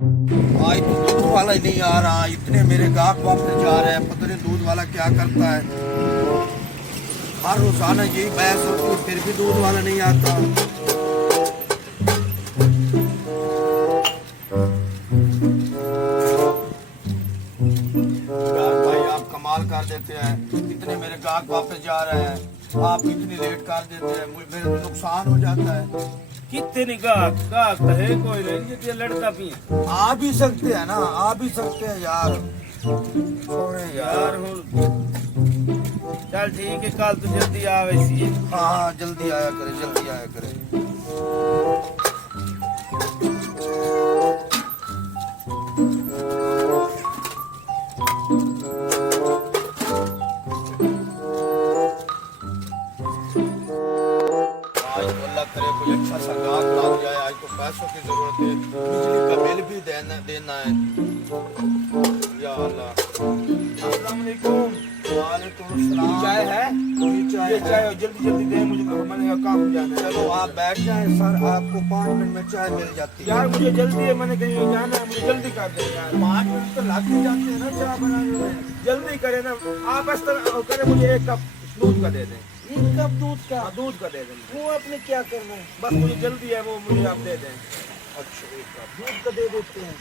आज तो दूध वाला ही नहीं आ रहा, इतने मेरे गाहक वापस जा रहे हैं, पता नहीं दूध वाला क्या करता है। हर रोजाना यही बहस होती है, फिर भी दूध वाला नहीं आता। यार भाई आप कमाल कर देते हैं, इतने मेरे गाहक वापस जा रहे हैं, आप इतनी लेट कर देते हैं, मुझे मेरे को नुकसान हो जाता है। कितने गाहक गाहक तो है कोई नहीं, ये लड़ता भी है। आ भी सकते हैं ना, आ भी सकते हैं यार, छोड़े यार यार। हो चल ठीक है, कल तो जल्दी आवे सी। हाँ जल्दी आया करे, जल्दी आया करे। आज तो अल्लाह करे कोई अच्छा सा गाहक लग जाए, आज तो पैसों की जरूरत है, बिजली का बिल भी देना है। या अल्लाह। अस्सलाम वालेकुम। वालेकुम सलाम। चाय है? चाय ये है। चाय जल्दी जल्दी दे मुझे, मैंने काम जाना है। चलो आप बैठ जाएं सर, आपको 5 मिनट में चाय मिल जाती है। यार मुझे जल्दी है, मैंने कहीं जाना है, मुझे जल्दी कर दे यार। 5 मिनट तो लग ही जाते हैं ना चाय बनाने में। जल्दी करे ना आप, इस तरह करे, मुझे 1 कप दूध का दे दें। 1 कप दूध का? हाँ, दूध का दे दें। वो आपने क्या करना है? बस मुझे जल्दी है, वो मुझे आप दे दें। अच्छा 1 कप दूध का दे देते हैं।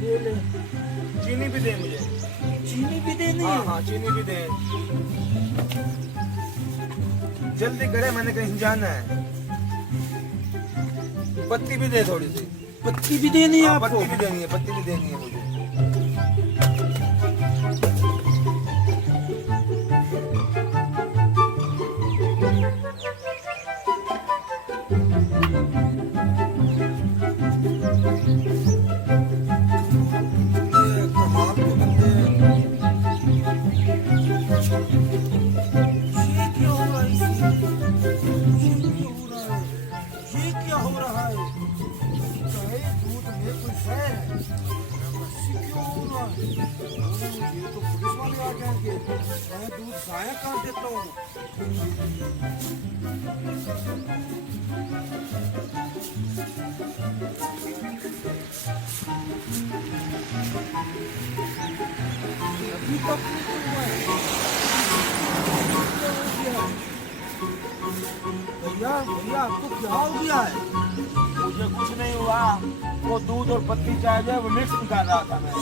ले ले। चीनी भी दे मुझे। चीनी भी देनी हाँ है? हाँ चीनी भी दे। जल्दी करे, मैंने कहीं जाना है। पत्ती भी दे थोड़ी सी। पत्ती भी देनी है हाँ, आपको? पत्ती भी देनी है, पत्ती भी देनी है मुझे। ये कमाल के बंदे हैं। ये क्या हो रहा है इसमें? ये क्या हो रहा है? चाहे दूध में कोई जहर है। ये क्यों हो रहा है? ये तो पुलिस वाले आ जाएंगे। मैं दूध जाया कर देता हूँ। अभी तक नहीं हुआ है। भैया भैया आपको क्या हो गया है? मुझे कुछ नहीं हुआ, वो दूध और पत्ती चाय जो है वो मिक्स कर रहा था मैं।